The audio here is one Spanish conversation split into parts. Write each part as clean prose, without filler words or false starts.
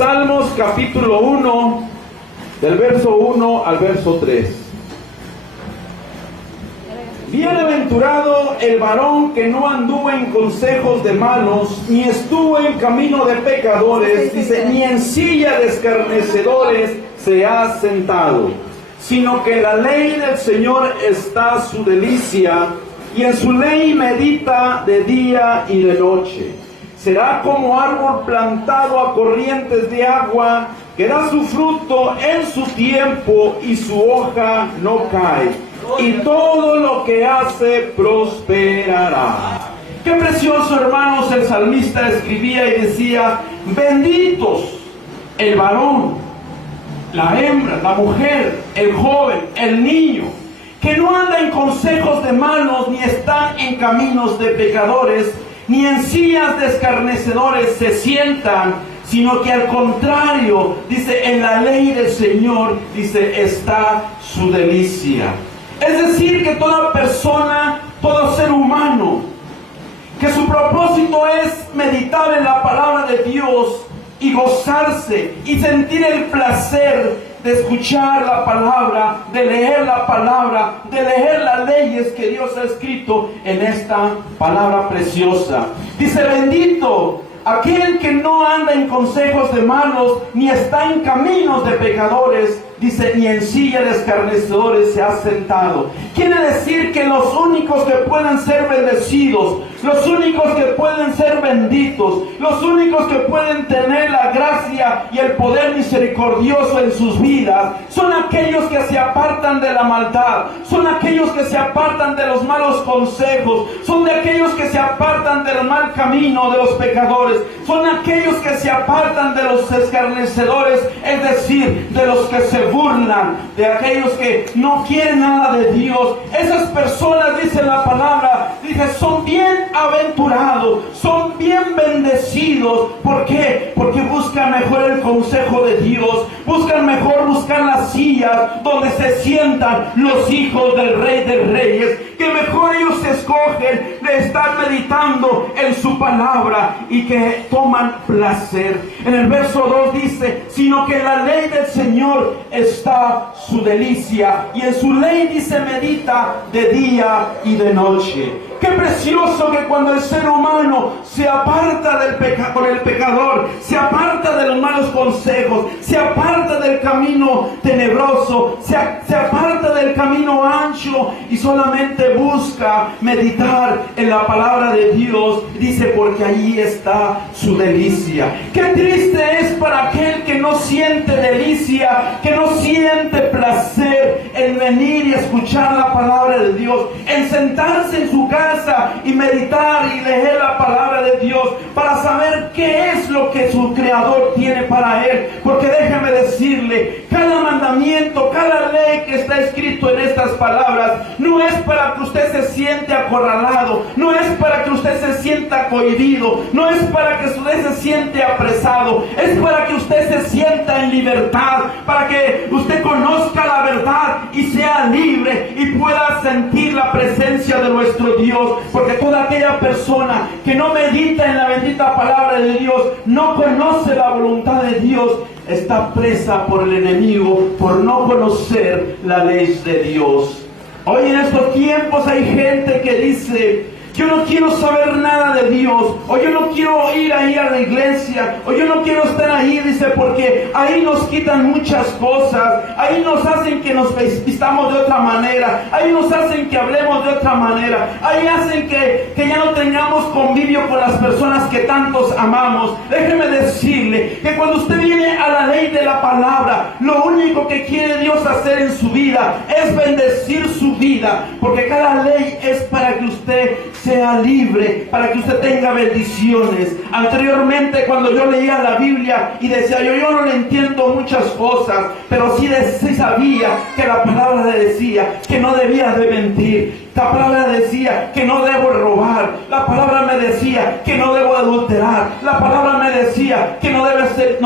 Salmos capítulo 1, del verso 1 al verso 3. Bienaventurado el varón que no anduvo en consejos de malos, ni estuvo en camino de pecadores, dice, ni en silla de escarnecedores se ha sentado, sino que en la ley del Señor está su delicia, y en su ley medita de día y de noche. Será como árbol plantado a corrientes de agua, que da su fruto en su tiempo, y su hoja no cae, y todo lo que hace prosperará. Qué precioso, hermanos, el salmista escribía y decía: benditos el varón, la hembra, la mujer, el joven, el niño, que no anda en consejos de malos, ni está en caminos de pecadores, ni en sillas de escarnecedores se sientan, sino que al contrario, dice, en la ley del Señor, dice, está su delicia. Es decir, que toda persona, todo ser humano, que su propósito es meditar en la palabra de Dios y gozarse y sentir el placer de escuchar la palabra, de leer la palabra, de leer las leyes que Dios ha escrito en esta palabra preciosa. Dice: bendito aquel que no anda en consejos de malos, ni está en caminos de pecadores, dice, ni en silla de escarnecedores se ha sentado. Quiere decir que los únicos que pueden ser bendecidos, los únicos que pueden ser benditos, los únicos que pueden tener la gracia y el poder misericordioso en sus vidas, son aquellos que se apartan de la maldad, son aquellos que se apartan de los malos consejos, son de aquellos que se apartan del mal camino de los pecadores, son aquellos que se apartan de los escarnecedores, es decir, de los que se burlan, de aquellos que no quieren nada de Dios. Esas personas, dice la palabra, dice, son bienaventurados, son bien bendecidos. ¿Por qué? Porque buscan mejor el consejo de Dios, buscan las sillas donde se sientan los hijos del Rey de Reyes, que mejor ellos escogen de estar meditando en su palabra y que toman placer. En el verso 2 dice: sino que en la ley del Señor está su delicia, y en su ley, dice, medita de día y de noche. Qué precioso que cuando el ser humano se aparta con el pecador, se aparta de los malos consejos, se aparta del camino tenebroso, se aparta del camino ancho y solamente busca meditar en la palabra de Dios, dice, porque allí está su delicia. Qué triste es para aquel que no siente delicia, que no siente placer en venir y escuchar la palabra de Dios, en sentarse en su casa y meditar y leer la palabra de Dios para saber qué es lo que su Creador tiene para él. Porque déjeme decirle, cada mandamiento, cada ley que está escrito en estas palabras no es para que usted se siente acorralado, no es para que usted se sienta cohibido, no es para que usted se siente apresado, es para que usted se sienta en libertad, para que usted conozca la verdad y sea libre y pueda sentir la presencia de nuestro Dios. Porque toda aquella persona que no medita en la bendita palabra de Dios, no conoce la voluntad de Dios, está presa por el enemigo por no conocer la ley de Dios. Hoy en estos tiempos hay gente que dice: yo no quiero saber nada de Dios, o yo no quiero ir ahí a la iglesia, o yo no quiero estar ahí, dice, porque ahí nos quitan muchas cosas, ahí nos hacen que nos vistamos de otra manera, ahí nos hacen que hablemos de otra manera, ahí hacen que ya no tengamos convivio con las personas que tantos amamos. Déjeme decirle que cuando usted viene a la ley de la palabra, lo único que quiere Dios hacer en su vida es bendecir su vida, porque cada ley es para que usted sea libre, para que usted tenga bendiciones. Anteriormente, cuando yo leía la Biblia y decía yo no le entiendo muchas cosas, pero sí sabía que la palabra le decía que no debía de mentir, la palabra decía que no debo robar, la palabra me decía que no debo adulterar, la palabra me me decía que no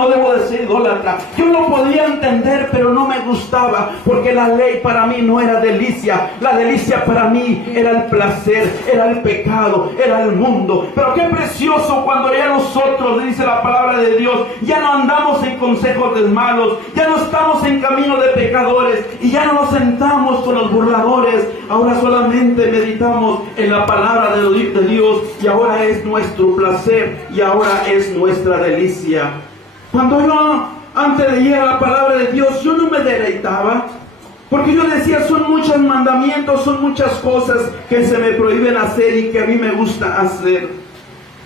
debo de ser idólatra. Yo lo podía entender, pero no me gustaba, porque la ley para mí no era delicia. La delicia para mí era el placer, era el pecado, era el mundo. Pero qué precioso cuando ya nosotros, dice la palabra de Dios, ya no andamos en consejos de malos, ya no estamos en camino de pecadores, y ya no nos sentamos con los burladores. Ahora solamente meditamos en la palabra de Dios, y ahora es nuestro placer, y ahora es nuestra delicia. Cuando yo antes de leer la palabra de Dios, yo no me deleitaba, porque yo decía, son muchos mandamientos, son muchas cosas que se me prohíben hacer y que a mí me gusta hacer.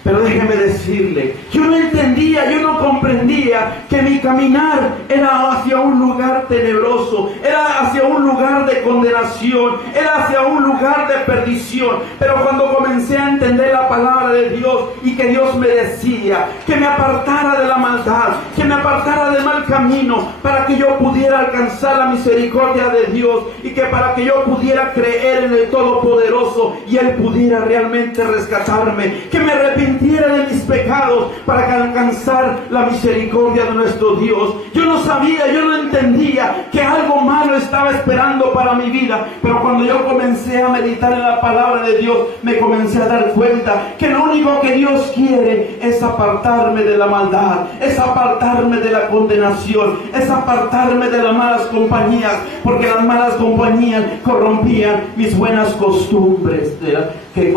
Pero déjeme decirle, yo no entendía, yo no comprendía que mi caminar era hacia un lugar tenebroso, era hacia un lugar de condenación, era hacia un lugar de perdición. Pero cuando comencé a entender la palabra de Dios y que Dios me decía que me apartara de la maldad, que me apartara del mal camino, para que yo pudiera alcanzar la misericordia de Dios, y que para que yo pudiera creer en el Todopoderoso y Él pudiera realmente rescatarme, que me arrepintiera de mis pecados para alcanzar la misericordia de nuestro Dios. Yo no sabía, yo no entendía que algo malo estaba esperando para mi vida, pero cuando yo comencé a meditar en la palabra de Dios, me comencé a dar cuenta que lo único que Dios quiere es apartarme de la maldad, es apartarme de la condenación, es apartarme de las malas compañías, porque las malas compañías corrompían mis buenas costumbres, del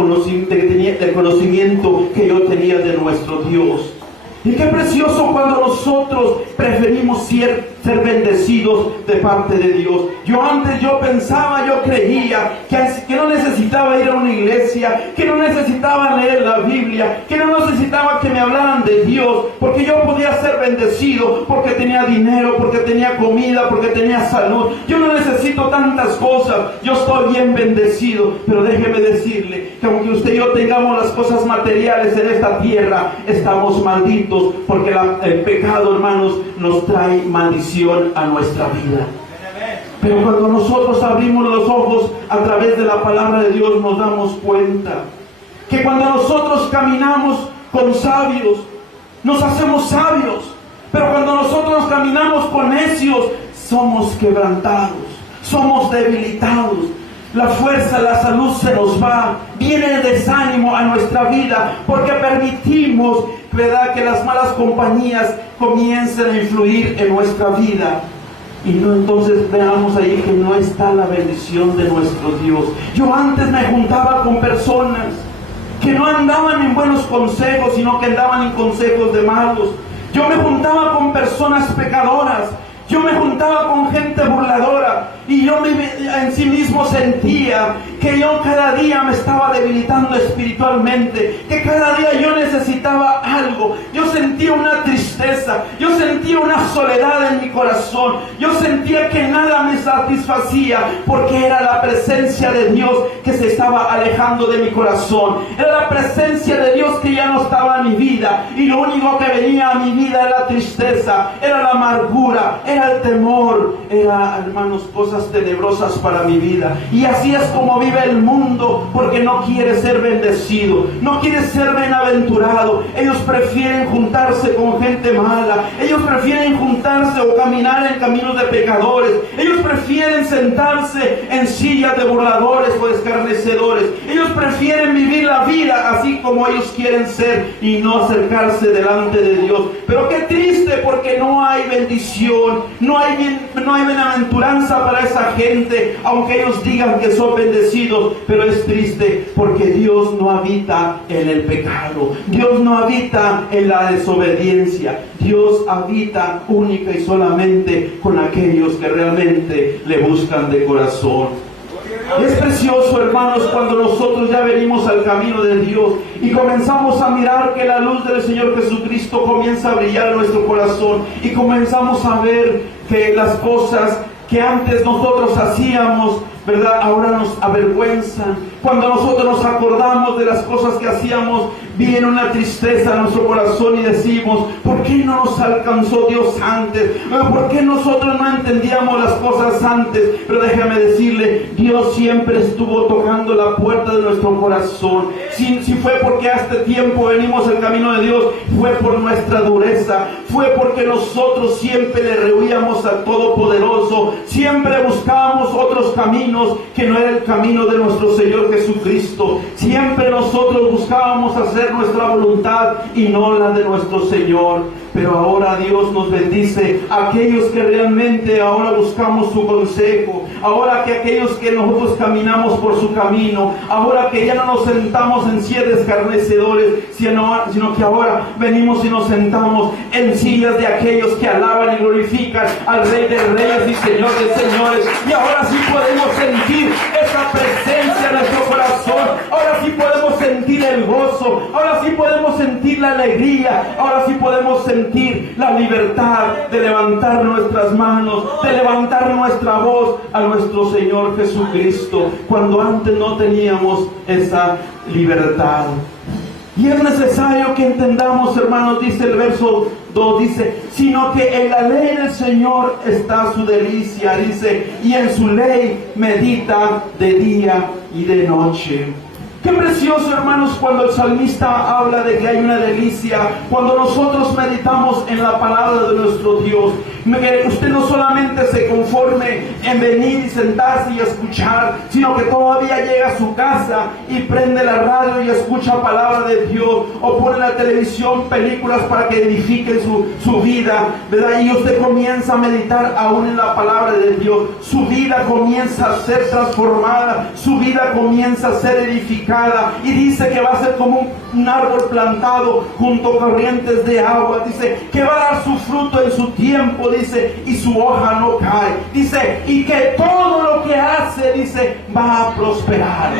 conocimiento que yo tenía de nuestro Dios. Y qué precioso cuando nosotros preferimos ser bendecidos de parte de Dios. Yo pensaba, yo creía que no necesitaba ir a una iglesia, que no necesitaba leer la Biblia, que no necesitaba que me hablaran de Dios, porque yo podía ser bendecido, porque tenía dinero, porque tenía comida, porque tenía salud. Yo no necesito tantas cosas, yo estoy bien bendecido. Pero déjeme decirle que aunque usted y yo tengamos las cosas materiales en esta tierra, estamos malditos, porque el pecado, hermanos, nos trae maldición a nuestra vida. Pero cuando nosotros abrimos los ojos a través de la palabra de Dios, nos damos cuenta que cuando nosotros caminamos con sabios, nos hacemos sabios. Pero cuando nosotros caminamos con necios, somos quebrantados, somos debilitados. La fuerza, la salud se nos va, viene el desánimo a nuestra vida, porque permitimos, ¿verdad?, que las malas compañías comiencen a influir en nuestra vida. Y no, entonces veamos ahí que no está la bendición de nuestro Dios. Yo antes me juntaba con personas que no andaban en buenos consejos, sino que andaban en consejos de malos. Yo me juntaba con personas pecadoras. Yo me juntaba con gente burladora, y yo en sí mismo sentía que yo cada día me estaba debilitando espiritualmente, que cada día yo necesitaba algo. Yo sentía una tristeza, yo sentía una soledad en mi corazón, yo sentía que nada me satisfacía, porque era la presencia de Dios que se estaba alejando de mi corazón. Era la presencia de Dios que ya no estaba en mi vida, y lo único que venía a mi vida era la tristeza, era la amargura, era el temor, era, hermanos, cosas tenebrosas para mi vida. Y así es como vive el mundo, porque no quiere ser bendecido, no quiere ser bienaventurado. Ellos prefieren juntarse con gente mala, ellos prefieren juntarse o caminar en caminos de pecadores, ellos prefieren sentarse en sillas de burladores o escarnecedores, ellos prefieren vivir la vida así como ellos quieren ser y no acercarse delante de Dios. Pero qué triste, porque no hay bendición, no hay bienaventuranza para esa gente, aunque ellos digan que son bendecidos. Pero es triste, porque Dios no habita en el pecado, Dios no habita en la desobediencia. Dios habita única y solamente con aquellos que realmente le buscan de corazón. Es precioso, hermanos, cuando nosotros ya venimos al camino de Dios y comenzamos a mirar que la luz del Señor Jesucristo comienza a brillar en nuestro corazón, y comenzamos a ver que las cosas que antes nosotros hacíamos, ¿verdad? Ahora nos avergüenzan. Cuando nosotros nos acordamos de las cosas que hacíamos, viene una tristeza a nuestro corazón y decimos, ¿por qué no nos alcanzó Dios antes? ¿Por qué nosotros no entendíamos las cosas antes? Pero déjame decirle, Dios siempre estuvo tocando la puerta de nuestro corazón. Si fue porque a este tiempo venimos al camino de Dios, fue por nuestra dureza, fue porque nosotros siempre le rehuíamos al Todopoderoso, siempre buscábamos otros caminos que no era el camino de nuestro Señor Jesucristo. Siempre nosotros buscábamos hacer nuestra voluntad y no la de nuestro Señor. Pero ahora Dios nos bendice a aquellos que realmente ahora buscamos su consejo, ahora que aquellos que nosotros caminamos por su camino, ahora que ya no nos sentamos en sillas de escarnecedores, sino que ahora venimos y nos sentamos en sillas de aquellos que alaban y glorifican al Rey de Reyes y Señor de Señores. Y ahora sí podemos sentir esa presencia en nuestro corazón, ahora sí podemos sentir el gozo, ahora sí podemos sentir la alegría, ahora sí podemos sentir la libertad de levantar nuestras manos, de levantar nuestra voz a nuestro Señor Jesucristo, cuando antes no teníamos esa libertad. Y es necesario que entendamos, hermanos, dice el verso 2, dice, sino que en la ley del Señor está su delicia, dice, y en su ley medita de día y de noche. Qué precioso, hermanos, cuando el salmista habla de que hay una delicia, cuando nosotros meditamos en la palabra de nuestro Dios. Usted no solamente se conforme en venir y sentarse y escuchar, sino que todavía llega a su casa y prende la radio y escucha palabra de Dios, o pone en la televisión películas para que edifiquen su vida, ¿verdad? Y usted comienza a meditar aún en la palabra de Dios. Su vida comienza a ser transformada, su vida comienza a ser edificada, y dice que va a ser como un árbol plantado junto a corrientes de agua. Dice que va a dar su fruto en su tiempo, dice, y su hoja no cae. Dice, y que todo lo que hace, dice, va a prosperar.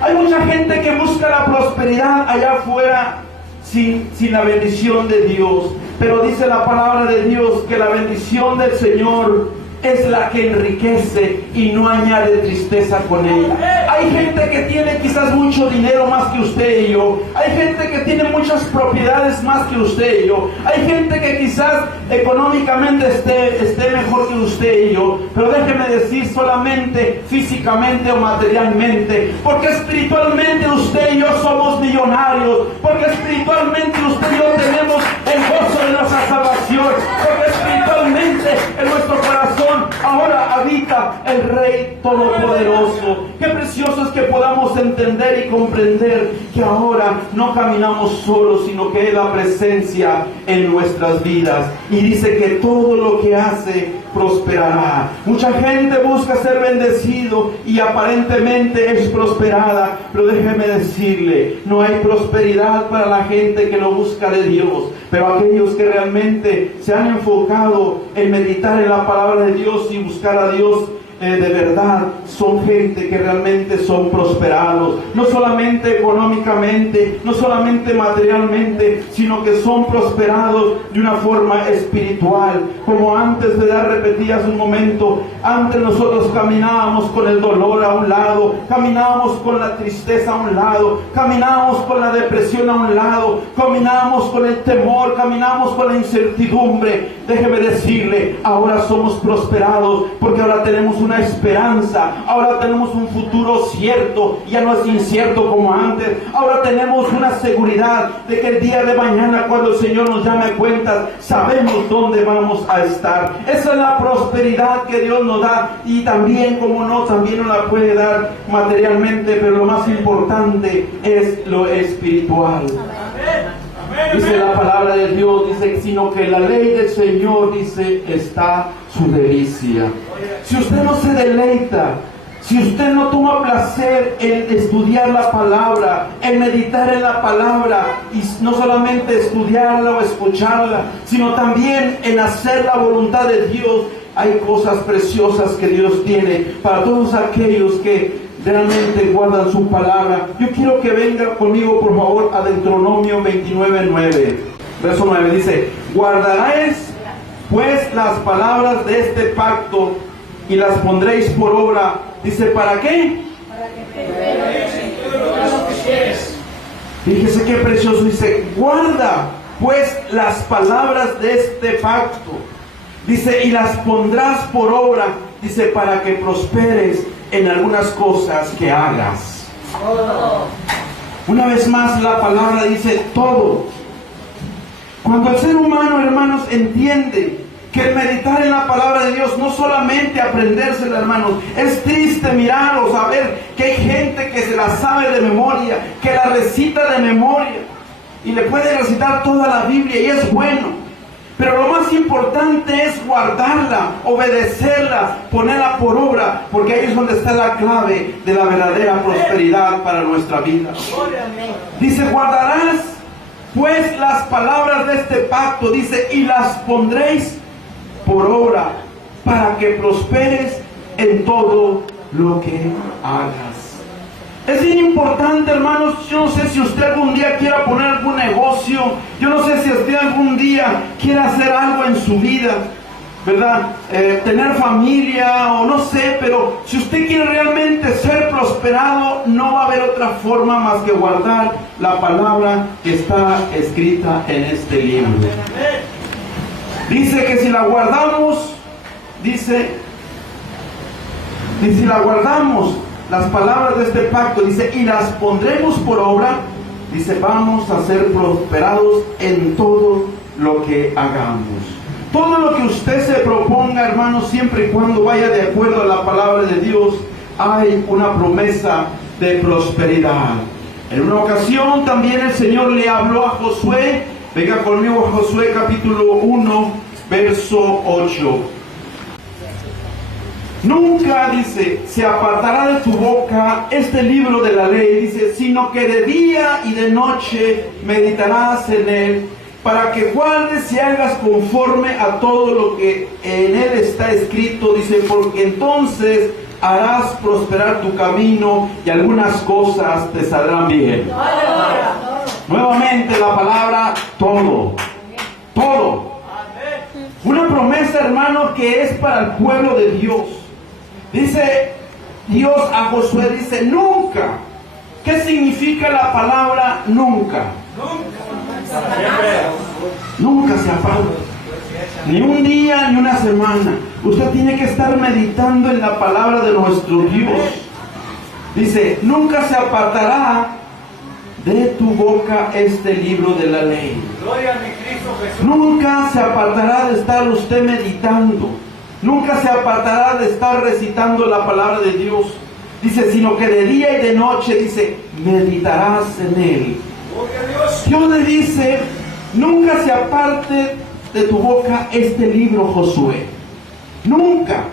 Hay mucha gente que busca la prosperidad allá afuera sin la bendición de Dios. Pero dice la palabra de Dios que la bendición del Señor es la que enriquece y no añade tristeza con ella. Hay gente que tiene quizás mucho dinero más que usted y yo. Hay gente que tiene muchas propiedades más que usted y yo. Hay gente que quizás económicamente esté mejor que usted y yo. Pero déjeme decir, solamente físicamente o materialmente. Porque espiritualmente usted y yo somos millonarios. Porque espiritualmente usted y yo tenemos el gozo de nuestra salvación. Porque espiritualmente en nuestro corazón ahora habita el Rey Todopoderoso. Qué precioso es que podamos entender y comprender que ahora no caminamos solos, sino que es la presencia en nuestras vidas. Y dice que todo lo que hace prosperará. Mucha gente busca ser bendecido y aparentemente es prosperada, pero déjeme decirle, no hay prosperidad para la gente que no busca de Dios. Pero aquellos que realmente se han enfocado en meditar en la palabra de Dios y buscar a Dios de verdad, son gente que realmente son prosperados, no solamente económicamente, no solamente materialmente, sino que son prosperados de una forma espiritual. Como antes de repetí hace un momento, antes nosotros caminábamos con el dolor a un lado, caminábamos con la tristeza a un lado, caminábamos con la depresión a un lado, caminábamos con el temor, caminábamos con la incertidumbre. Déjeme decirle, ahora somos prosperados porque ahora tenemos una esperanza, ahora tenemos un futuro cierto, ya no es incierto como antes. Ahora tenemos una seguridad de que el día de mañana, cuando el Señor nos llame a cuentas, sabemos dónde vamos a estar. Esa es la prosperidad que Dios nos da, y también, como no, también nos la puede dar materialmente, pero lo más importante es lo espiritual. Dice la palabra de Dios, dice, sino que la ley del Señor, dice, está su delicia. Si usted no se deleita, si usted no toma placer en estudiar la palabra, en meditar en la palabra, y no solamente estudiarla o escucharla, sino también en hacer la voluntad de Dios, hay cosas preciosas que Dios tiene para todos aquellos que realmente guardan su palabra. Yo quiero que venga conmigo, por favor, a Deuteronomio 29:9. Verso 9 dice, guardarás pues las palabras de este pacto y las pondréis por obra. Dice, ¿para qué? Para que todo lo que quieres. Fíjese qué precioso. Dice, guarda pues las palabras de este pacto. Dice, y las pondrás por obra. Dice, para que prosperes en algunas cosas que hagas. Una vez más la palabra dice todo. Cuando el ser humano, hermanos, entiende que el meditar en la palabra de Dios no solamente aprendérsela, hermanos, es triste mirar o saber que hay gente que se la sabe de memoria, que la recita de memoria y le puede recitar toda la Biblia y es bueno. Pero lo más importante es guardarla, obedecerla, ponerla por obra, porque ahí es donde está la clave de la verdadera prosperidad para nuestra vida. Dice, guardarás pues las palabras de este pacto, dice, y las pondréis por obra, para que prosperes en todo lo que hagas. Es bien importante, hermanos. Yo no sé si usted algún día quiera poner algún negocio, yo no sé si usted algún día quiera hacer algo en su vida, ¿verdad? Tener familia o no sé, pero si usted quiere realmente ser prosperado, no va a haber otra forma más que guardar la palabra que está escrita en este libro. Dice que si la guardamos, dice si la guardamos, las palabras de este pacto, dice, y las pondremos por obra, dice, vamos a ser prosperados en todo lo que hagamos. Todo lo que usted se proponga, hermanos, siempre y cuando vaya de acuerdo a la palabra de Dios, hay una promesa de prosperidad. En una ocasión también el Señor le habló a Josué. Venga conmigo a Josué capítulo 1, verso 8. Nunca, dice, se apartará de tu boca este libro de la ley, dice, sino que de día y de noche meditarás en él, para que guardes y hagas conforme a todo lo que en él está escrito, dice, porque entonces harás prosperar tu camino y algunas cosas te saldrán bien. Nuevamente la palabra todo. Todo. Una promesa, hermano, que es para el pueblo de Dios. Dice Dios a Josué, dice, nunca. ¿Qué significa la palabra nunca? Nunca se aparta. Ni un día ni una semana. Usted tiene que estar meditando en la palabra de nuestro Dios. Dice, nunca se apartará de tu boca este libro de la ley. Nunca se apartará de estar usted meditando. Nunca se apartará de estar recitando la palabra de Dios. Dice, sino que de día y de noche, dice, meditarás en él. Dios le dice, nunca se aparte de tu boca este libro, Josué. Nunca.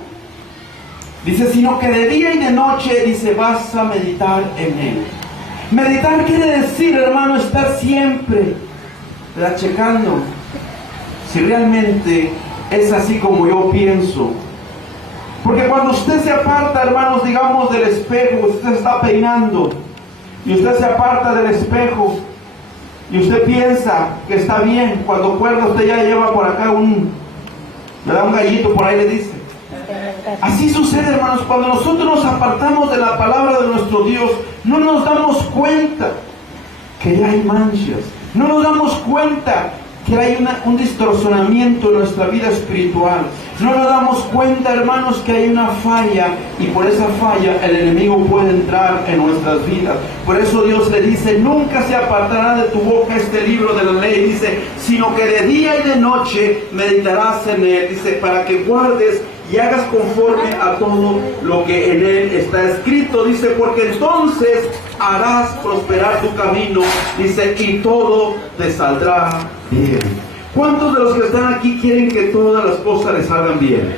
Dice, sino que de día y de noche, dice, vas a meditar en él. Meditar quiere decir, hermano, estar siempre, ¿verdad?, checando si realmente es así como yo pienso. Porque cuando usted se aparta, hermanos, digamos del espejo, usted está peinando y usted se aparta del espejo y usted piensa que está bien, cuando cuelga usted ya lleva por acá un gallito, por ahí le dice. Así sucede, hermanos, cuando nosotros nos apartamos de la palabra de nuestro Dios, no nos damos cuenta que ya hay manchas, no nos damos cuenta que hay un distorsionamiento en nuestra vida espiritual. No nos damos cuenta, hermanos, que hay una falla, y por esa falla el enemigo puede entrar en nuestras vidas. Por eso Dios le dice, nunca se apartará de tu boca este libro de la ley, dice, sino que de día y de noche meditarás en él, dice, para que guardes y hagas conforme a todo lo que en él está escrito, dice, porque entonces harás prosperar tu camino, dice, y todo te saldrá bien. ¿Cuántos de los que están aquí quieren que todas las cosas les salgan bien?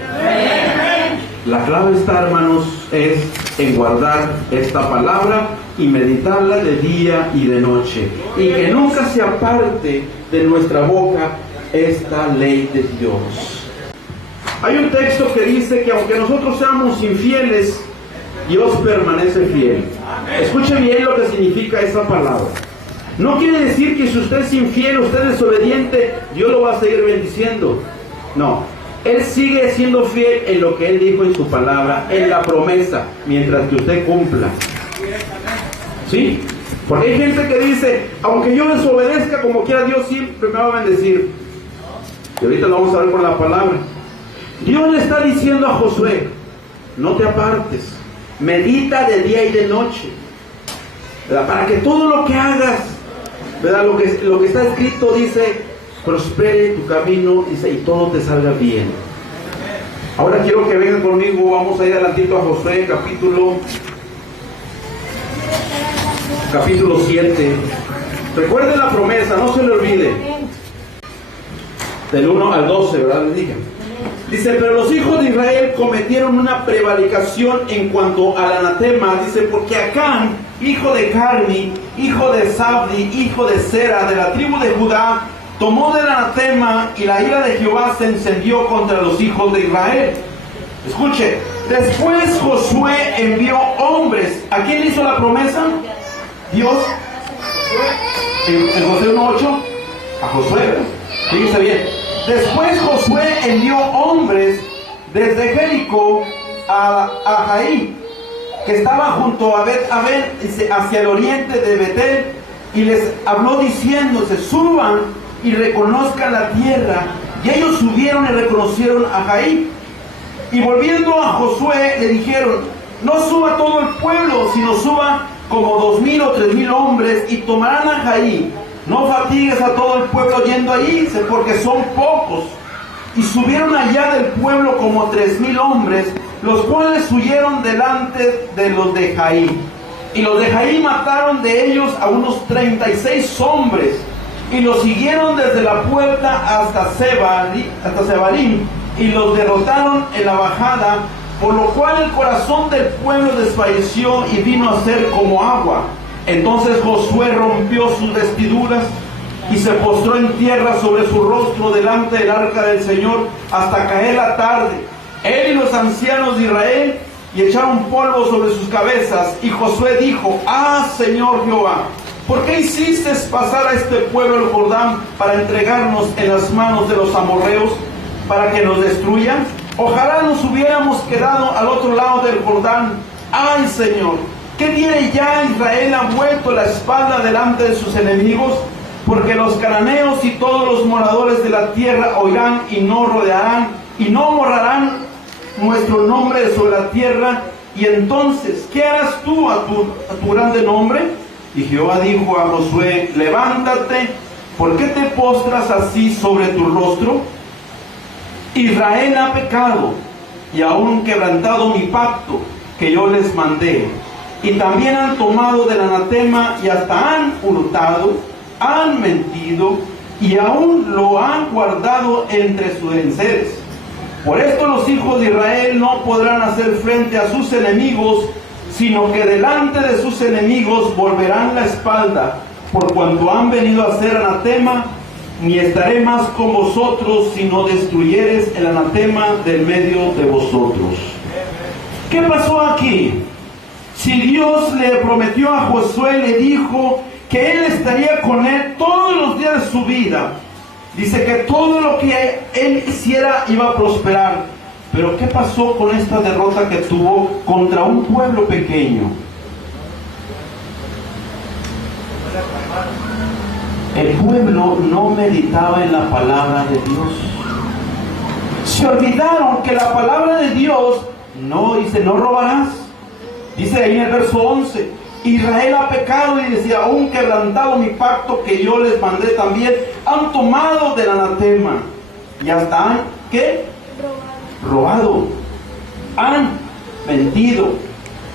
La clave está, hermanos, es en guardar esta palabra y meditarla de día y de noche, y que nunca se aparte de nuestra boca esta ley de Dios. Hay un texto que dice que aunque nosotros seamos infieles, Dios permanece fiel. Escuche bien lo que significa esa palabra. No quiere decir que si usted es infiel, usted es desobediente, Dios lo va a seguir bendiciendo. No, Él sigue siendo fiel en lo que Él dijo en su palabra, en la promesa, mientras que usted cumpla. ¿Sí? Porque hay gente que dice, aunque yo desobedezca, como quiera Dios siempre me va a bendecir. Y ahorita lo vamos a ver con la palabra. Dios le está diciendo a Josué, no te apartes, medita de día y de noche, ¿verdad? Para que todo lo que hagas, ¿verdad? Lo que está escrito dice, prospere tu camino, dice, y todo te salga bien. Ahora quiero que vengan conmigo, vamos a ir adelantito a Josué, capítulo 7. Recuerden la promesa, no se le olvide. Del 1 al 12, ¿verdad? Les dije. Dice, pero los hijos de Israel cometieron una prevaricación en cuanto al anatema. Dice, porque Acán, hijo de Carmi, hijo de Zabdi, hijo de Sera, de la tribu de Judá, tomó del anatema, y la ira de Jehová se encendió contra los hijos de Israel. Escuche, después Josué envió hombres. ¿A quién hizo la promesa? Dios. En Josué 1:8, a Josué, ¿verdad? Fíjense bien. Después Josué envió hombres desde Jericó a Jaí, que estaba junto a Bet-Abel, hacia el oriente de Betel, y les habló diciéndose, suban y reconozcan la tierra. Y ellos subieron y reconocieron a Jaí. Y volviendo a Josué le dijeron, no suba todo el pueblo, sino suba como 2,000 o 3,000 hombres, y tomarán a Jaí. No fatigues a todo el pueblo yendo allí, porque son pocos. Y subieron allá del pueblo como 3,000 hombres, los cuales huyeron delante de los de Jaí. Y los de Jaí mataron de ellos a unos 36 hombres, y los siguieron desde la puerta hasta Sebarim, y los derrotaron en la bajada, por lo cual el corazón del pueblo desfalleció y vino a ser como agua. Entonces Josué rompió sus vestiduras y se postró en tierra sobre su rostro delante del arca del Señor hasta caer la tarde. Él y los ancianos de Israel, y echaron polvo sobre sus cabezas. Y Josué dijo, Señor Jehová, ¿por qué hiciste pasar a este pueblo el Jordán para entregarnos en las manos de los amorreos para que nos destruyan? Ojalá nos hubiéramos quedado al otro lado del Jordán. ¡Ay, Señor! ¿Qué tiene ya Israel? Ha vuelto la espalda delante de sus enemigos, porque los cananeos y todos los moradores de la tierra oirán y no rodearán, y no borrarán nuestro nombre sobre la tierra. Y entonces, ¿qué harás tú a tu grande nombre? Y Jehová dijo a Josué, levántate, ¿por qué te postras así sobre tu rostro? Israel ha pecado y aún quebrantado mi pacto que yo les mandé. Y también han tomado del anatema y hasta han hurtado, han mentido y aún lo han guardado entre sus enseres. Por esto los hijos de Israel no podrán hacer frente a sus enemigos, sino que delante de sus enemigos volverán la espalda, por cuanto han venido a hacer anatema. Ni estaré más con vosotros, si no destruyeres el anatema del medio de vosotros. ¿Qué pasó aquí? Si Dios le prometió a Josué, le dijo que Él estaría con él todos los días de su vida. Dice que todo lo que él hiciera iba a prosperar. Pero ¿qué pasó con esta derrota que tuvo contra un pueblo pequeño? El pueblo no meditaba en la palabra de Dios. Se olvidaron que la palabra de Dios no dice, no robarás. Dice ahí en el verso 11, Israel ha pecado y decía, aún quebrantado mi pacto que yo les mandé también, han tomado del anatema y hasta han, ¿qué? Robado. Han mentido.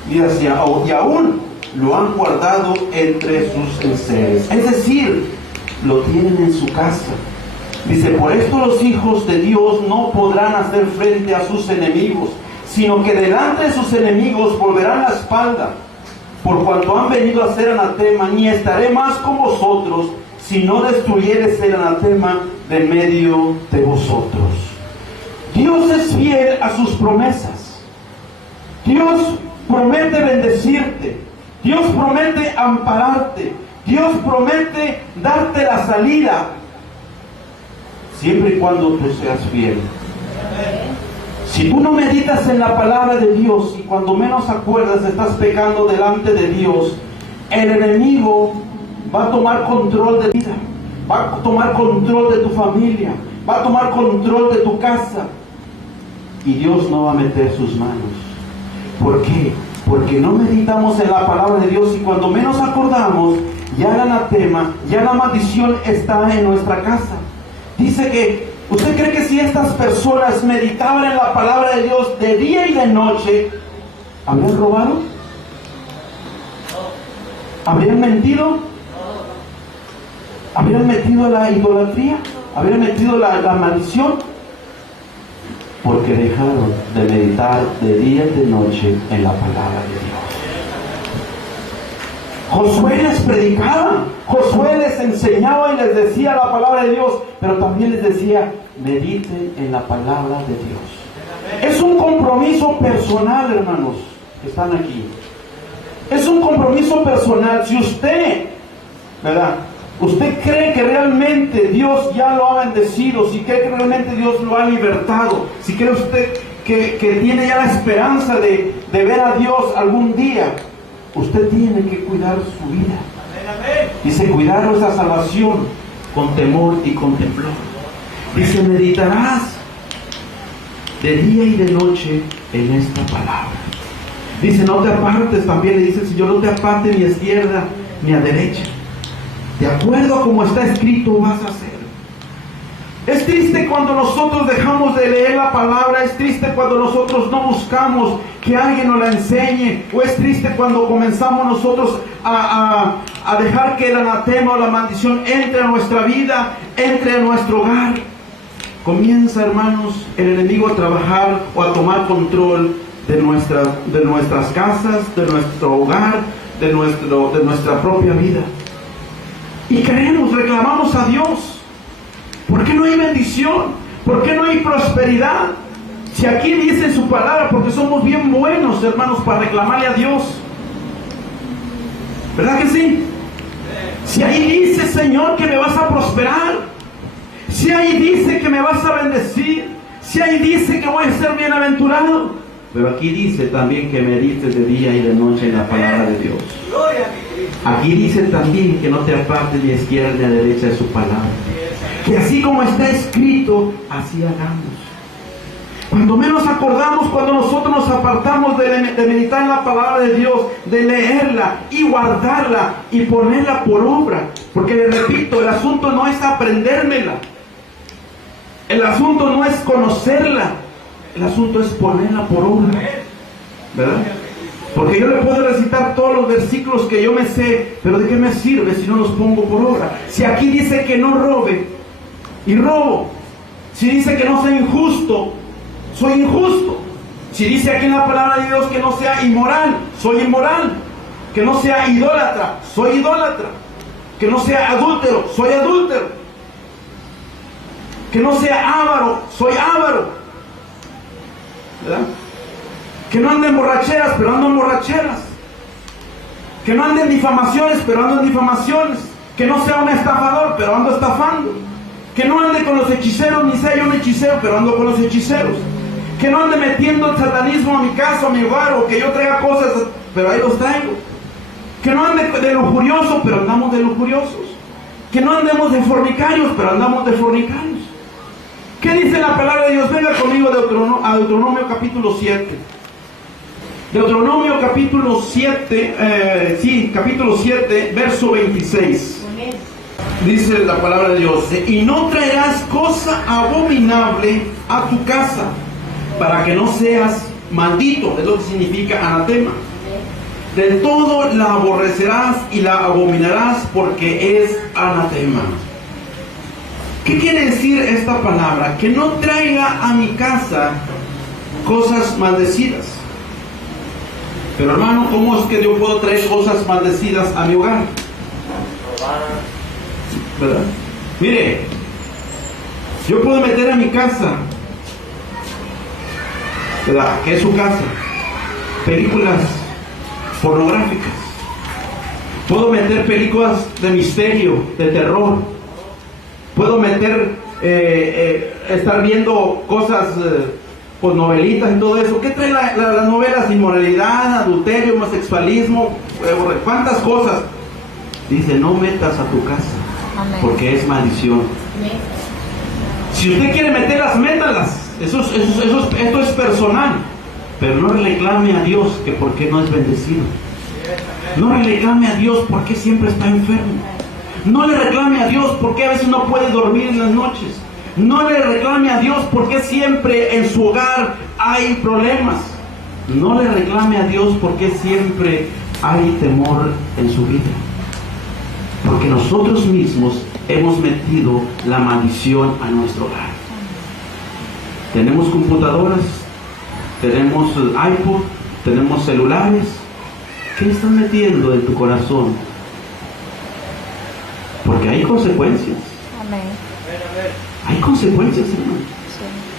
Y decía, y aún lo han guardado entre sus enseres. Es decir, lo tienen en su casa. Dice, por esto los hijos de Dios no podrán hacer frente a sus enemigos, sino que delante de sus enemigos volverán la espalda, por cuanto han venido a hacer anatema. Ni estaré más con vosotros, si no destruyeres el anatema de medio de vosotros. Dios es fiel a sus promesas. Dios promete bendecirte. Dios promete ampararte. Dios promete darte la salida, siempre y cuando tú seas fiel. Si tú no meditas en la palabra de Dios y cuando menos acuerdas estás pecando delante de Dios, el enemigo va a tomar control de tu vida, va a tomar control de tu familia, va a tomar control de tu casa y Dios no va a meter sus manos. ¿Por qué? Porque no meditamos en la palabra de Dios y cuando menos acordamos, ya el anatema, ya la maldición está en nuestra casa. Dice que, ¿usted cree que si estas personas meditaban en la palabra de Dios de día y de noche, habrían robado? ¿Habrían mentido? ¿Habrían metido la idolatría? ¿Habrían metido la maldición? Porque dejaron de meditar de día y de noche en la palabra de Dios. Josué les predicaba, Josué les enseñaba y les decía la palabra de Dios, pero también les decía, mediten en la palabra de Dios. Es un compromiso personal, hermanos, que están aquí. Es un compromiso personal. Si usted, ¿verdad? Usted cree que realmente Dios ya lo ha bendecido, si cree que realmente Dios lo ha libertado, si cree usted que tiene ya la esperanza de ver a Dios algún día, usted tiene que cuidar su vida. Dice, cuidar nuestra salvación con temor y con temblor. Dice, meditarás de día y de noche en esta palabra. Dice, no te apartes, también le dice el Señor, no te apartes ni a izquierda ni a derecha. De acuerdo a como está escrito vas a hacer. Es triste cuando nosotros dejamos de leer la palabra, es triste cuando nosotros no buscamos que alguien nos la enseñe, o es triste cuando comenzamos nosotros a dejar que el anatema o la maldición entre a nuestra vida, entre a nuestro hogar. Comienza, hermanos, el enemigo a trabajar o a tomar control de nuestras casas, de nuestro hogar, de nuestra propia vida. Y creemos, reclamamos a Dios. ¿Por qué no hay bendición? ¿Por qué no hay prosperidad? Si aquí dice su palabra, porque somos bien buenos, hermanos, para reclamarle a Dios. ¿Verdad que sí? Si ahí dice, Señor, que me vas a prosperar. Si ahí dice que me vas a bendecir. Si ahí dice que voy a ser bienaventurado. Pero aquí dice también que medites de día y de noche en la palabra de Dios. Aquí dice también que no te apartes ni a izquierda ni a derecha de su palabra. Que así como está escrito, así hagamos. Cuando menos acordamos, cuando nosotros nos apartamos de meditar en la palabra de Dios, de leerla y guardarla y ponerla por obra. Porque le repito, el asunto no es aprendérmela. El asunto no es conocerla. El asunto es ponerla por obra. ¿Verdad? Porque yo le puedo recitar todos los versículos que yo me sé, pero ¿de qué me sirve si no los pongo por obra? Si aquí dice que no robe, y robo. Si dice que no sea injusto, soy injusto. Si dice aquí en la palabra de Dios que no sea inmoral, soy inmoral. Que no sea idólatra, soy idólatra. Que no sea adúltero, soy adúltero. Que no sea avaro, soy avaro. ¿Verdad? Que no ande en borracheras, pero ando en borracheras. Que no ande en difamaciones, pero ando en difamaciones. Que no sea un estafador, pero ando estafando. Que no ande con los hechiceros, ni sea yo un hechicero, pero ando con los hechiceros. Que no ande metiendo el satanismo a mi casa, a mi hogar, o que yo traiga cosas, pero ahí los traigo. Que no ande de lujurioso, pero andamos de lujuriosos. Que no andemos de fornicarios, pero andamos de fornicarios. ¿Qué dice la palabra de Dios? Venga conmigo a Deuteronomio capítulo 7. Deuteronomio capítulo 7, capítulo 7, verso 26. Dice la palabra de Dios: y no traerás cosa abominable a tu casa, para que no seas maldito. Es lo que significa anatema. Del todo la aborrecerás y la abominarás, porque es anatema. ¿Qué quiere decir esta palabra? Que no traiga a mi casa cosas maldecidas. Pero hermano, ¿cómo es que yo puedo traer cosas maldecidas a mi hogar? ¿Verdad? Mire, yo puedo meter a mi casa, ¿verdad?, que es su casa, películas pornográficas. Puedo meter películas de misterio, de terror. Puedo meter, estar viendo cosas pues novelitas y todo eso. ¿Qué trae las novelas? Inmoralidad, adulterio, homosexualismo, cuántas cosas. Dice, no metas a tu casa, porque es maldición. Si usted quiere meterlas, métalas. Esto es personal. Pero no le reclame a Dios que por qué no es bendecido. No le reclame a Dios por qué siempre está enfermo. No le reclame a Dios por qué a veces no puede dormir en las noches. No le reclame a Dios porque siempre en su hogar hay problemas. No le reclame a Dios porque siempre hay temor en su vida. Porque nosotros mismos hemos metido la maldición a nuestro hogar. Tenemos computadoras, tenemos iPod, tenemos celulares. ¿Qué estás metiendo en tu corazón? Porque hay consecuencias. Amén. Hay consecuencias, hermano.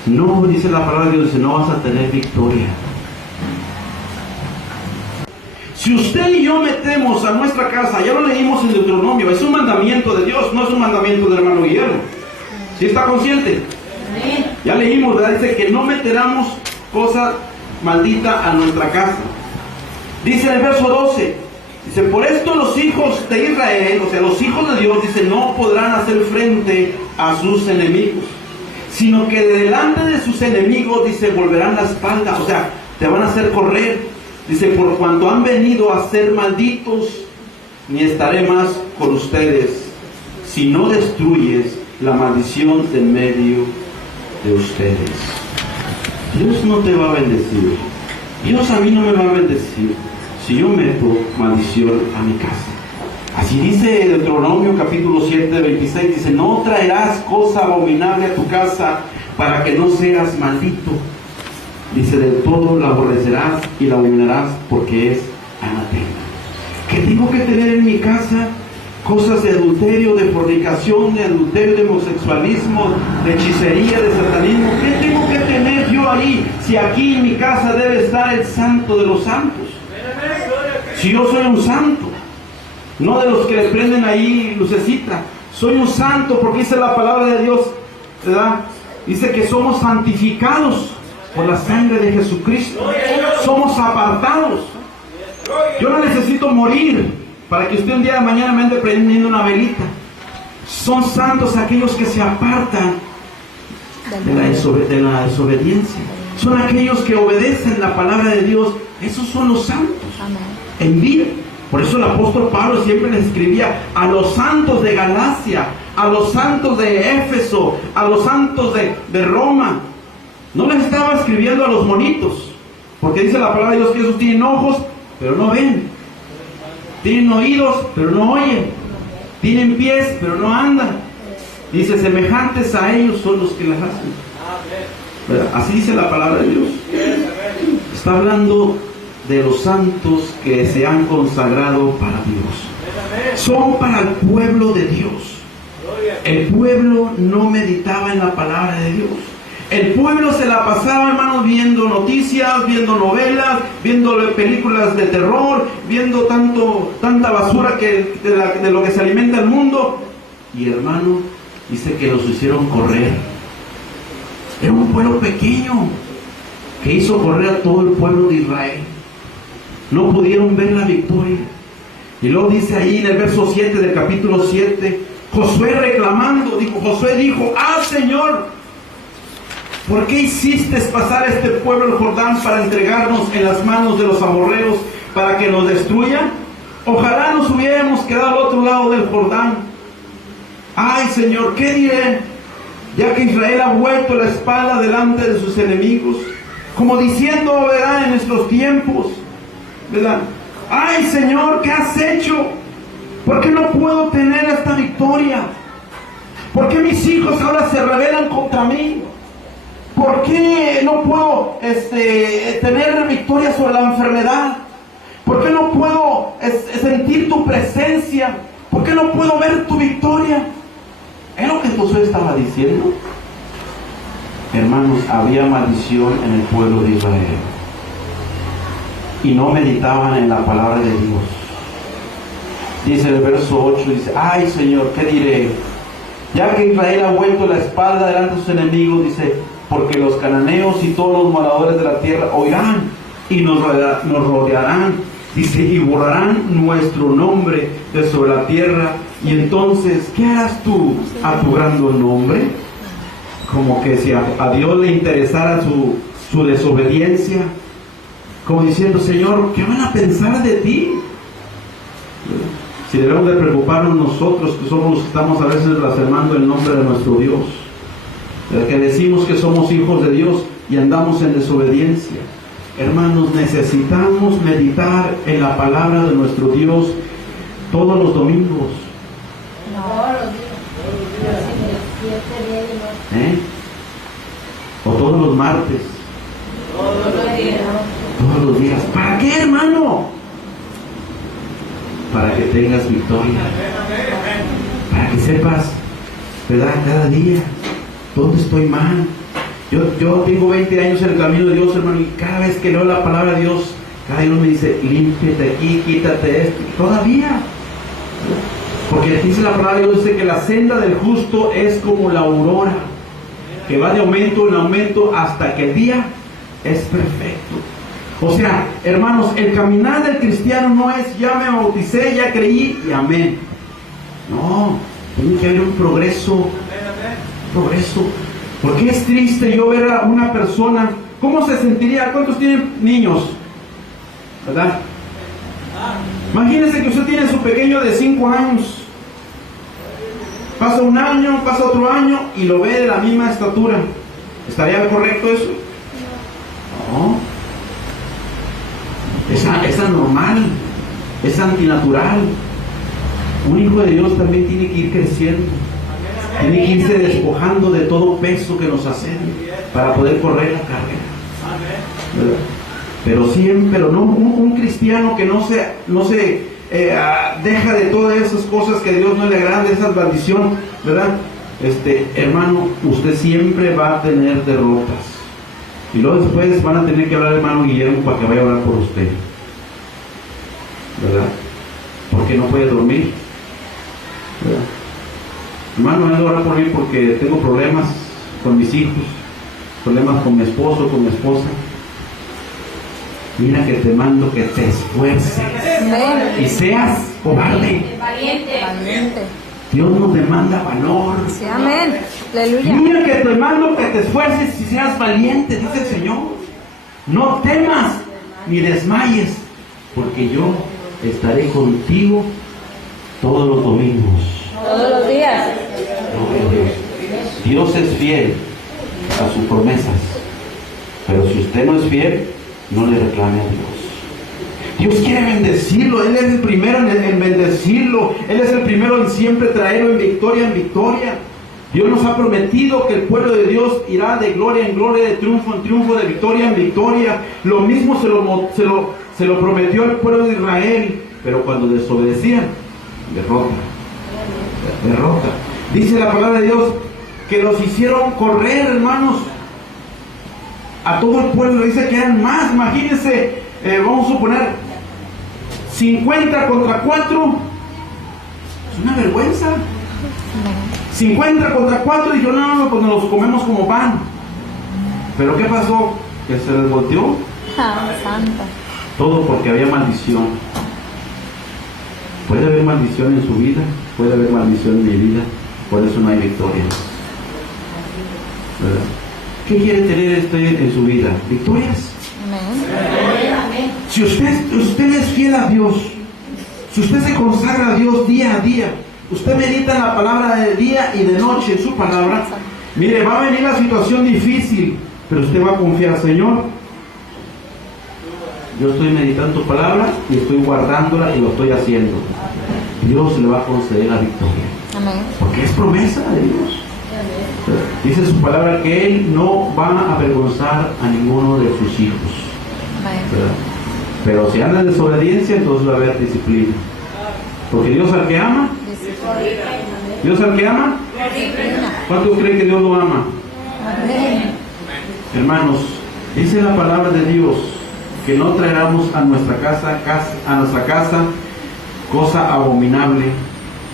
Sí. No, dice la palabra de Dios, dice, no vas a tener victoria. Si usted y yo metemos a nuestra casa, ya lo leímos en Deuteronomio, es un mandamiento de Dios, no es un mandamiento del hermano Guillermo. ¿Sí está consciente? Sí. Ya leímos, ¿verdad? Dice que no meteramos cosa maldita a nuestra casa. Dice en el verso 12, dice, por esto los hijos de Israel, o sea, los hijos de Dios, dice, no podrán hacer frente a sus enemigos, sino que de delante de sus enemigos, dice, volverán la espalda, o sea, te van a hacer correr. Dice, por cuanto han venido a ser malditos, ni estaré más con ustedes, si no destruyes la maldición de en medio de ustedes. Dios no te va a bendecir. Dios a mí no me va a bendecir si yo meto maldición a mi casa. Así dice Deuteronomio capítulo 7, 26, dice, no traerás cosa abominable a tu casa para que no seas maldito. Dice, del todo la aborrecerás y la abominarás porque es anatema. ¿Qué tengo que tener en mi casa? Cosas de adulterio, de fornicación, de adulterio, de homosexualismo, de hechicería, de satanismo. ¿Qué tengo que tener yo ahí? Si aquí en mi casa debe estar el santo de los santos. Si yo soy un santo, no de los que les prenden ahí lucecita. Soy un santo porque dice la palabra de Dios, ¿verdad? Dice que somos santificados por la sangre de Jesucristo. Somos apartados. Yo no necesito morir para que usted un día de mañana me ande prendiendo una velita. Son santos aquellos que se apartan de la desobediencia. Son aquellos que obedecen la palabra de Dios. Esos son los santos. En vida. Por eso el apóstol Pablo siempre les escribía a los santos de Galacia, a los santos de Éfeso, a los santos de Roma. No les estaba escribiendo a los monitos, porque dice la palabra de Dios que esos tienen ojos, pero no ven. Tienen oídos, pero no oyen. Tienen pies, pero no andan. Dice, semejantes a ellos son los que las hacen. ¿Verdad? Así dice la palabra de Dios. Está hablando de los santos que se han consagrado para Dios. Son para el pueblo de Dios. El pueblo no meditaba en la palabra de Dios. El pueblo se la pasaba, hermanos, viendo noticias, viendo novelas, viendo películas de terror, viendo tanta basura de lo que se alimenta el mundo. Y hermano, dice que los hicieron correr. Era un pueblo pequeño que hizo correr a todo el pueblo de Israel. No pudieron ver la victoria. Y luego dice ahí en el verso 7 del capítulo 7, Josué reclamando, Josué dijo, Señor, ¿por qué hiciste pasar este pueblo el Jordán para entregarnos en las manos de los amorreos para que nos destruyan? Ojalá nos hubiéramos quedado al otro lado del Jordán. Ay, Señor, ¿qué diré? Ya que Israel ha vuelto la espalda delante de sus enemigos, como diciendo, verá, en nuestros tiempos, ¿verdad? Ay, Señor, ¿qué has hecho? ¿Por qué no puedo tener esta victoria? ¿Por qué mis hijos ahora se rebelan contra mí? ¿Por qué no puedo tener victoria sobre la enfermedad? ¿Por qué no puedo sentir tu presencia? ¿Por qué no puedo ver tu victoria? ¿Es lo que Josué estaba diciendo? Hermanos, había maldición en el pueblo de Israel. Y no meditaban en la palabra de Dios. Dice el verso 8, dice, ay, Señor, ¿qué diré? Ya que Israel ha vuelto la espalda delante de sus enemigos, dice, porque los cananeos y todos los moradores de la tierra oirán y nos rodearán, dice, y borrarán nuestro nombre de sobre la tierra. Y entonces, ¿qué harás tú a tu gran nombre? Como que si a Dios le interesara su desobediencia, como diciendo, Señor, ¿qué van a pensar de ti? Si debemos de preocuparnos nosotros, que somos los que estamos a veces blasfemando el nombre de nuestro Dios, que decimos que somos hijos de Dios y andamos en desobediencia. Hermanos, necesitamos meditar en la palabra de nuestro Dios todos los domingos. O todos los martes. Todos los días. ¿Para qué, hermano? Para que tengas victoria. Para que sepas, ¿verdad? Cada día, ¿dónde estoy mal? Yo tengo 20 años en el camino de Dios, hermano, y cada vez que leo la palabra de Dios, cada Dios me dice, límpiate aquí, quítate esto. Todavía. Porque dice la palabra de Dios, dice que la senda del justo es como la aurora, que va de aumento en aumento hasta que el día es perfecto. O sea, hermanos, el caminar del cristiano no es ya me bauticé, ya creí y amén. No, tiene que haber un progreso. Progreso. Porque es triste yo ver a una persona, ¿cómo se sentiría? ¿Cuántos tienen niños? ¿Verdad? Imagínense que usted tiene su pequeño de 5 años. Pasa un año, pasa otro año y lo ve de la misma estatura. ¿Estaría correcto eso? No. Es anormal, es antinatural. Un hijo de Dios también tiene que ir creciendo, tiene que irse despojando de todo peso que nos asedia para poder correr la carrera. ¿Verdad? Pero no un cristiano que no se deja de todas esas cosas que a Dios no le agradan, de esas maldiciones, ¿verdad? Hermano, usted siempre va a tener derrotas. Y luego después van a tener que hablar al hermano Guillermo para que vaya a orar por usted, ¿verdad? Porque no puede dormir, ¿verdad? Hermano, vengo a orar por mí porque tengo problemas con mis hijos, problemas con mi esposo, con mi esposa. Mira que te mando que te esfuerces y seas cobarde. Valiente. Dios nos demanda valor. Sí, amén. Aleluya. Mira que te mando que te esfuerces y seas valiente, dice el Señor. No temas ni desmayes, porque yo estaré contigo todos los domingos. Todos los días. Dios es fiel a sus promesas, pero si usted no es fiel, no le reclame a Dios. Dios quiere bendecirlo, Él es el primero en bendecirlo, Él es el primero en siempre traerlo en victoria. Dios nos ha prometido que el pueblo de Dios irá de gloria en gloria, de triunfo en triunfo, de victoria en victoria. Lo mismo se lo prometió al pueblo de Israel, pero cuando desobedecían, derrota. Dice la palabra de Dios que los hicieron correr, hermanos, a todo el pueblo. Dice que eran más, imagínense, vamos a suponer 50 contra 4, es una vergüenza. 50 contra 4 y yo no, pues nos los comemos como pan. Pero ¿qué pasó? Que se les volteó. Santa. Todo porque había maldición. Puede haber maldición en su vida, puede haber maldición en mi vida, por eso no hay victoria. ¿Verdad? ¿Qué quiere tener en su vida? ¿Victorias? Amén. Si usted es fiel a Dios, si usted se consagra a Dios día a día, usted medita en la palabra de día y de noche, en su palabra, mire, va a venir la situación difícil, pero usted va a confiar, Señor, yo estoy meditando tu palabra y estoy guardándola y lo estoy haciendo. Dios le va a conceder la victoria. Amén. Porque es promesa de Dios. Dice su palabra que Él no va a avergonzar a ninguno de sus hijos. ¿Verdad? Pero si anda en desobediencia, entonces va a haber disciplina. Porque Dios al que ama, ¿cuántos creen que Dios lo ama? Amén. Hermanos, dice la palabra de Dios que no traeramos a nuestra casa cosa abominable,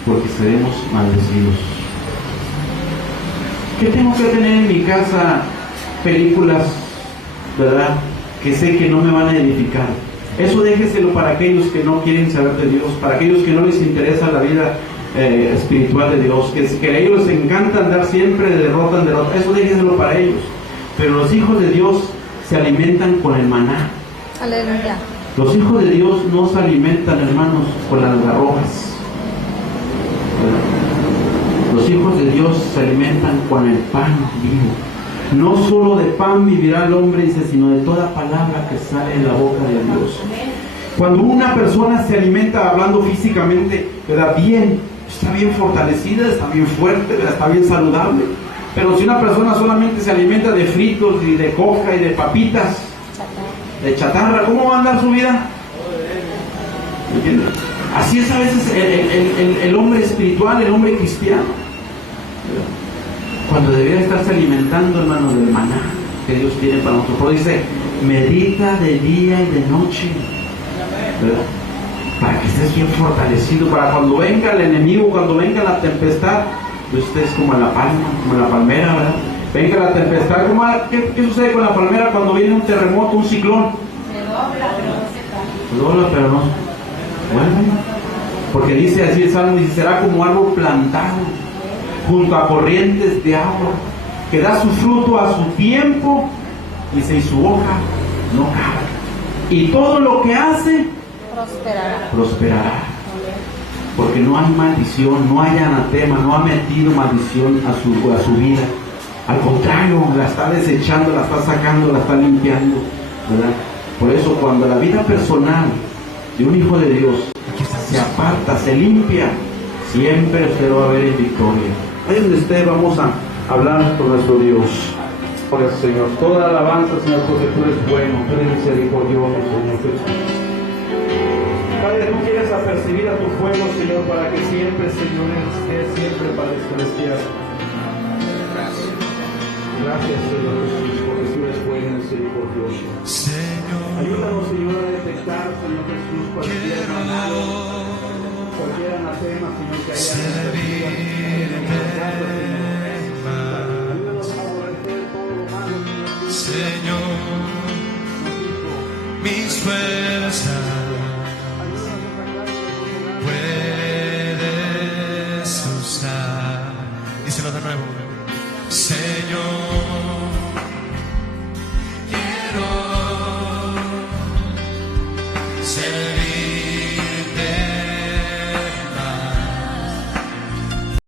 porque seremos maldecidos. ¿Qué tengo que tener en mi casa películas, ¿verdad?, que sé que no me van a edificar. Eso déjeselo para aquellos que no quieren saber de Dios, para aquellos que no les interesa la vida espiritual de Dios, que a ellos les encanta andar siempre de derrota en derrota. Eso déjeselo para ellos. Pero los hijos de Dios se alimentan con el maná. Aleluya. Los hijos de Dios no se alimentan, hermanos, con las algarrobas. Los hijos de Dios se alimentan con el pan vivo. No solo de pan vivirá el hombre, dice, sino de toda palabra que sale de la boca de Dios. Cuando una persona se alimenta, hablando físicamente, ¿verdad?, bien, está bien fortalecida, está bien fuerte, ¿verdad?, está bien saludable. Pero si una persona solamente se alimenta de fritos y de coca y de papitas, de chatarra, ¿cómo va a andar su vida? ¿Entiendes? Así es a veces el hombre espiritual, el hombre cristiano, cuando debería estarse alimentando, hermanos, del maná que Dios tiene para nosotros. Pero dice, medita de día y de noche, ¿verdad?, para que estés bien fortalecido, para cuando venga el enemigo, cuando venga la tempestad, tú estés como en la palma, como en la palmera, ¿verdad? Venga la tempestad, ¿qué sucede con la palmera cuando viene un terremoto, un ciclón? Se dobla, pero no vuelve. Porque dice así el Salmo, dice, será como árbol plantado junto a corrientes de agua, que da su fruto a su tiempo, dice, y su hoja no cae. Y todo lo que hace, prosperará. Porque no hay maldición, no hay anatema, no ha metido maldición a su vida. Al contrario, la está desechando, la está sacando, la está limpiando, ¿verdad? Por eso, cuando la vida personal de un hijo de Dios se aparta, se limpia, siempre usted lo va a ver en victoria. Ahí donde esté, vamos a hablar con nuestro Dios. Gracias, Señor. Toda alabanza, Señor, porque tú eres bueno, tú eres misericordioso, Señor. Padre, tú quieres apercibir a tu pueblo, Señor, para que siempre, Señor, estés siempre, Padre celestial. Gracias, Señor Jesús, porque tú eres bueno y misericordioso. Ayúdanos, Señor, a detectar, Señor Jesús, cualquier anatema, Señor, que haya en nuestra vida, en nuestras casas, Señor. Ayúdanos a aborrecer todo lo malo, Señor, mis fuerzas puedes usar. Díselo de nuevo. Señor, quiero servir.